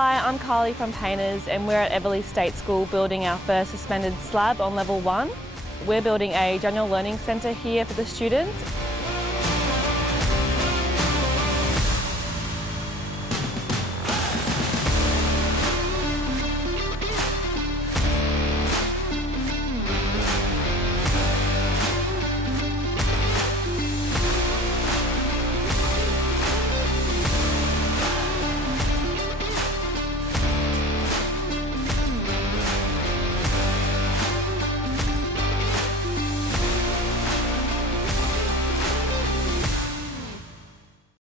Hi, I'm Kylie from Painters and we're at Everleigh State School building our first suspended slab on level 1. We're building a general learning centre here for the students.